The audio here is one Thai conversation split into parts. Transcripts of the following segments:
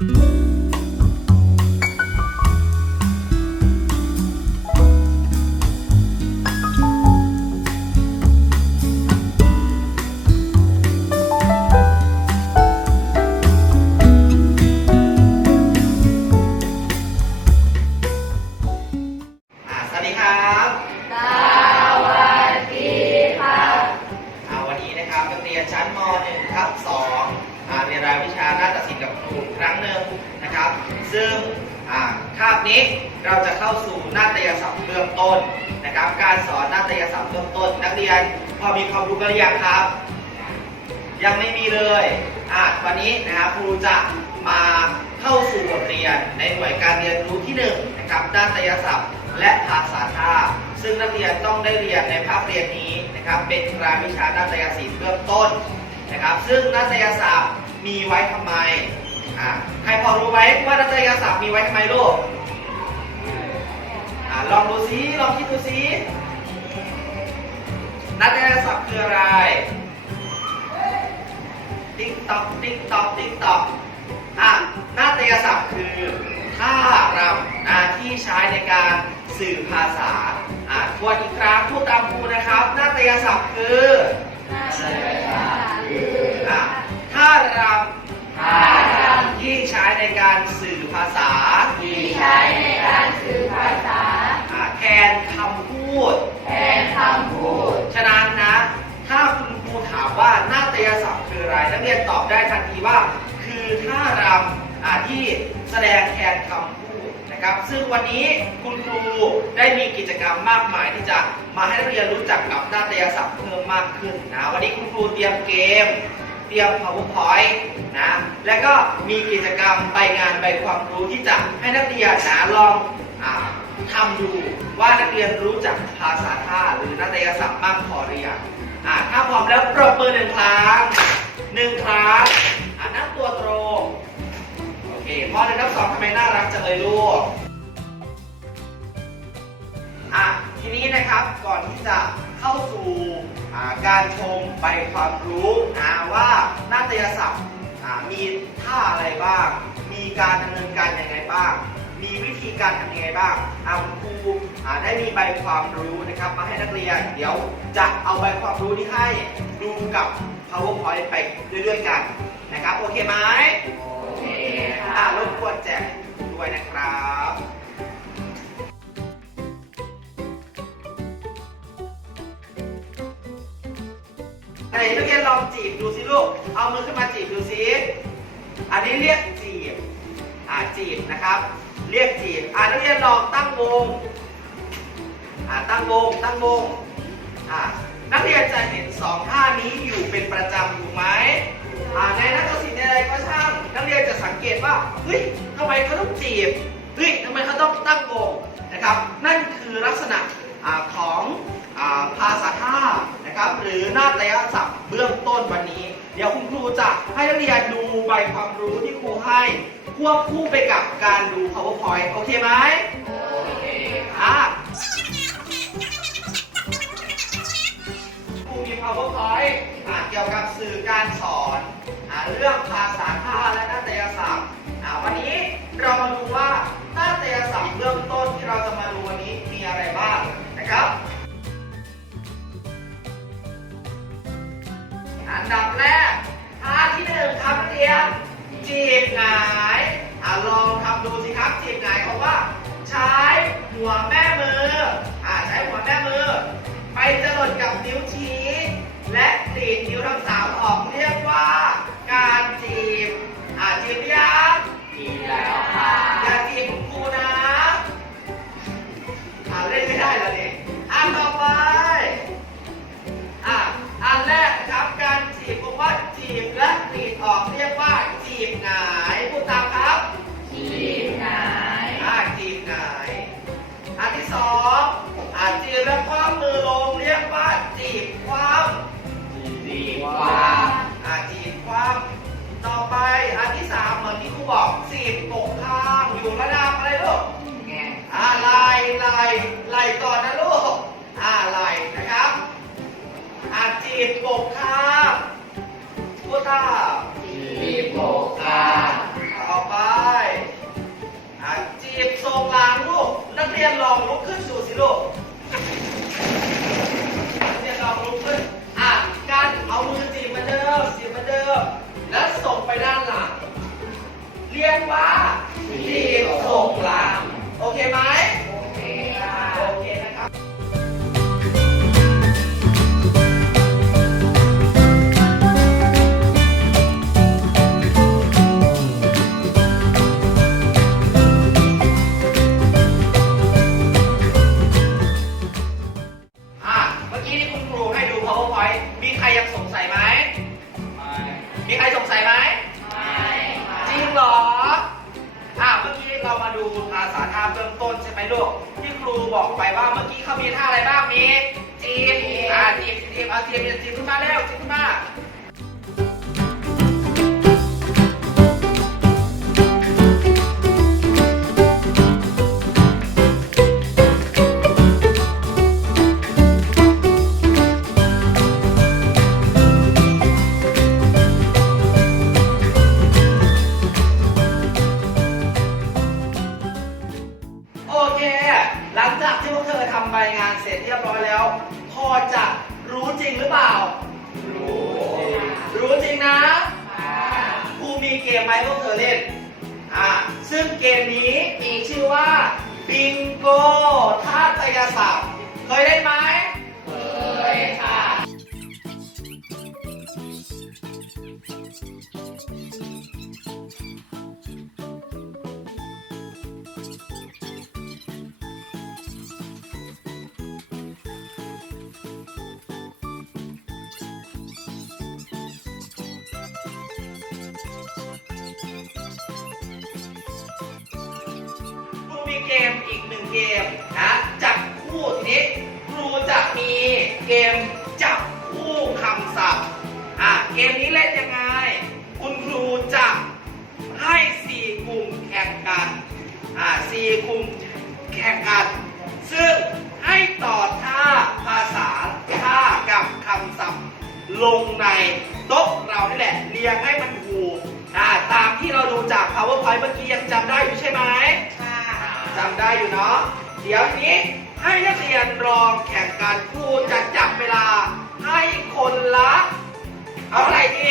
อ่า ต้นนะครับ การสอนนาฏยศัพท์เบื้องต้น นักเรียนพอมีความรู้กันหรือยังครับ ยังไม่มีเลยอะวันนี้นะครับครูจะมาเข้าสู่บทเรียนในหน่วยการเรียนรู้ที่หนึ่งนะครับด้านไตยศัพท์ และภาษาท่าตุซึ่งนักเรียนต้องได้เรียนในภาคเรียนนี้นะครับ เป็นรายวิชาด้านไตยศิลป์เบื้องต้นนะครับ ซึ่งนัตยศัพท์มีไว้ทำไมอะใครพอรู้ไหมว่านัตยศัพท์มีไว้ทำไมลูก ลองดูซิ ลองคิดดูซินัตยศัพท์คืออะไร ติ๊กตอก ติ๊กตอก ติ๊กตอกอะนาฏยศัพท์คือท่ารำนะที่ใช้ในการสื่อภาษาอะทวนอีกครั้งพูดตามครูนะครับนาฏยศัพท์คืออะท่ารำท่ารำที่ใช้ในการสื่อภาษาที่ใช้ในการสื่อภาษาอะแท นคำพูด แทนคำพูด ฉะนั้นนะ ถ้าคุณครูถามว่านาฏยศัพท์คืออะไร นักเรียนตอบได้ทันทีว่า คือท่ารำอ่าที่แสดงแทนคำพูดนะครับ ซึ่งวันนี้คุณครูได้มีกิจกรรมมากมายที่จะมาให้นักเรียนรู้จักกับนาฏยศัพท์เพิ่มมากขึ้นนะ วันนี้คุณครูเตรียมเกมเตรียม powerpoint นะ และก็มีกิจกรรมใบงานใบความรู้ที่จะให้นักเรียนนะลองอา ทำดูว่านักเรียนรู้จักภาษาท่าหรือนาฏยศัพท์มากพอหรือยังอ่าถ้าพร้อมแล้วปรบมือหนึ่งครั้งหนึ่งครั้งอ่านั่งตัวตรงโอเคพ่อหนึ่งนับสองทำไมน่ารักจังเลยลูกอะทีนี้นะครับก่อนที่จะเข้าสู่การชมใบความรู้นะว่านาฏยศัพท์อ่ามีท่าอะไรบ้าง มีการดำเนินการยังไงบ้าง มีวิธีการทำยังไงบ้างอาคุณครูอ่าได้มีใบความรู้นะครับมาให้นักเรียน เดี๋ยวจะเอาใบความรู้ที่ให้ดูกับ powerpoint ไปเรื่อยๆกันนะครับ โอเคไหมโอเคอ่าค่ะรบกวนแจกด้วยนะครับไหนนักเรียนลองจีบดูสิลูก เอามือขึ้นมาจีบดูสิ อันนี้เรียกจีบอ่า จีบนะครับ เรียกจีบอ่านักเรียนลองตั้งวงอ่าตั้งวงตั้งวงอ่านักเรียนจะเห็นสองท่านี้อยู่เป็นประจำถูกไหมอ่าในนักศิลป์ในอะไรก็ช่าง นักเรียนจะสังเกตว่าเฮ้ยทำไมเขาต้องจีบเฮ้ยทำไมเขาต้องตั้งวงนะครับ นั่นคือลักษณะอ่าของอภาษาท่านะครับ หรือนาฏยศัพท์เบื้องต้นวันนี้ เดี๋ยวคุณครูจะให้นักเรียนดูใบความรู้ที่ครูให้ควบคู่ไปกับการดู powerpoint โอเคไหมโอเคอะครูมี powerpoint อะเกี่ยวกับสื่อการสอน บอกสีบตกข้างอยู่ระดับอะไรลูกอะาไหลไหลไหลต่อนนะลูกอะไรนะครับอาจีบปกข้างพูดตาจีบปกข้างต่อไปอาจีบทรงหลังลูกนักเรียนลองลุกขึ้นสู่สิลูก เรามาดูภาษาท่าเบื้องต้นใช่ไหมลูกที่ครูบอกไปว่าเมื่อกี้เขามีท่าอะไรบ้างมีจีบอะจีบจีบเอาจีบจีบขึ้นมาเร็วจีบขึ้นมา เกมไหมพวกเธอเล่นอ่าซึ่งเกมนี้มีชื่อว่าบิงโกท่าตยศัพท์เคยเล่นไหมเคยค่ะ เกมอีกหนึ่งเกมนะจับคู่ทีนี้ครูจะมีเกมจับคู่คำศัพท์อะเกมนี้เล่นยังไง คุณครูจะให้สี่กลุ่มแข่งกันอะสี่กลุ่มแข่งกัน ซึ่งให้ต่อท่าภาษาท่ากับคำศัพท์ลงในโต๊ะเรานี่แหละเรียงให้มันถูกอะตามที่เราดูจาก powerpoint เมื่อกี้ยังจำได้ ได้อยู่เนาะ เดี๋ยวนี้ให้นักเรียนลองแข่งกันครูจะจับเวลาให้คนละ เอาอะไรดี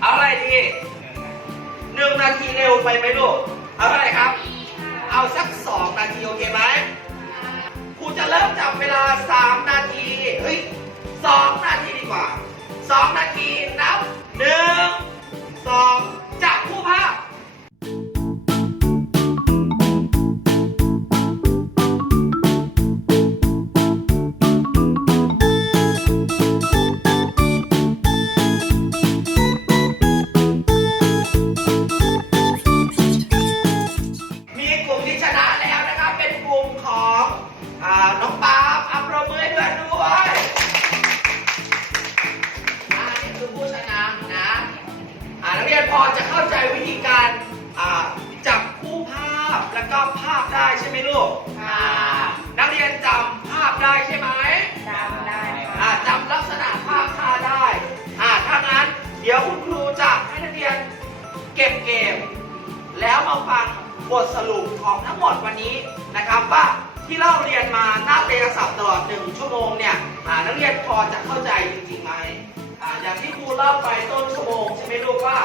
เอาอะไรดีหนึ่งนาทีเร็วไปไหมลูก เอาเท่าไรครับ เอาสักสองนาทีโอเคไหมครูจะเริ่มจับเวลาสามนาที เฮ้ยสองนาทีดีกว่าสองนาที พแล้วก็ภาพได้ใช่ไหมลูกค่ะนักเรียนจำภาพได้ใช่ไหมจำได้อ่าค่ะจำลักษณะภาพท่าได้อ่าถ้างั้น เดี๋ยวคุณครูจะให้นักเรียนเก็บเกม แล้วมาฟังบทสรุปของทั้งหมดวันนี้นะครับว่าที่เราเรียนมาหน้าเตยศัพท์ตลอดหนึ่งชั่วโมงเนี่ยอ่านักเรียนพอจะเข้าใจจริงๆไหมอ่าอย่างที่ครูเล่าไปต้นชั่วโมงใช่ไหมลูกว่า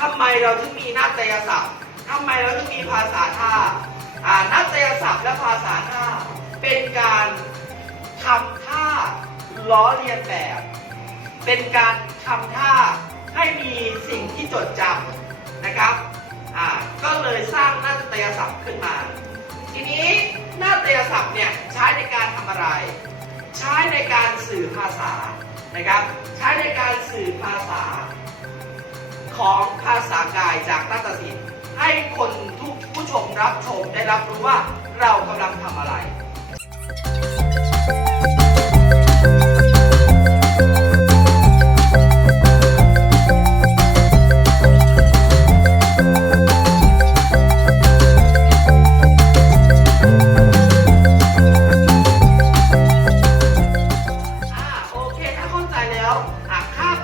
ทำไมเราถึงมีหน้าเตยศัพท์ ทำไมเราถึงมีภาษาท่าอ่าน้าเตยศัพท์และภาษาท่า เป็นการทำท่าล้อเลียนแบบ เป็นการทำท่าให้มีสิ่งที่จดจำนะครับอ่าก็เลยสร้างนาฏยศัพท์ขึ้นมา ทีนี้นาฏยศัพท์เนี่ยใช้ในการทำอะไร ใช้ในการสื่อภาษานะครับ ใช้ในการสื่อภาษา ของภาษากายจากนาฏศิลป์ ให้คนทุกผู้ชมรับชมได้รับรู้ว่าเรากำลังทำอะไร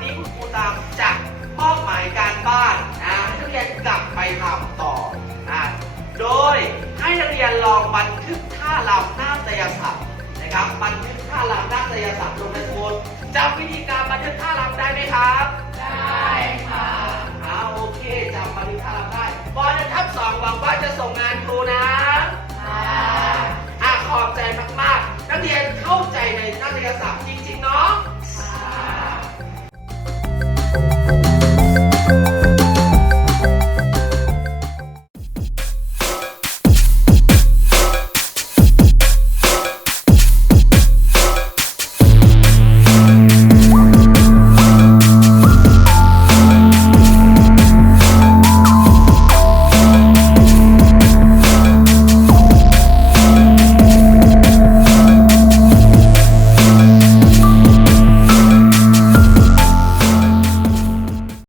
นี้คุณครูตามจาะมอบหมายการบ้านนะให้นักเรียนกลับไปทำต่อนะโดยให้นักเรียนลองบันทึกท่าลำหน้าศยศัพท์นะครับบันทึกท่าลำหน้าศยศัพท์ลงในสมุดจำวิธีการบันทึกท่าลำได้ไหมครับ ได้ค่ะเอาโอเคจำบันทึกท่าลำได้บอลจะทำ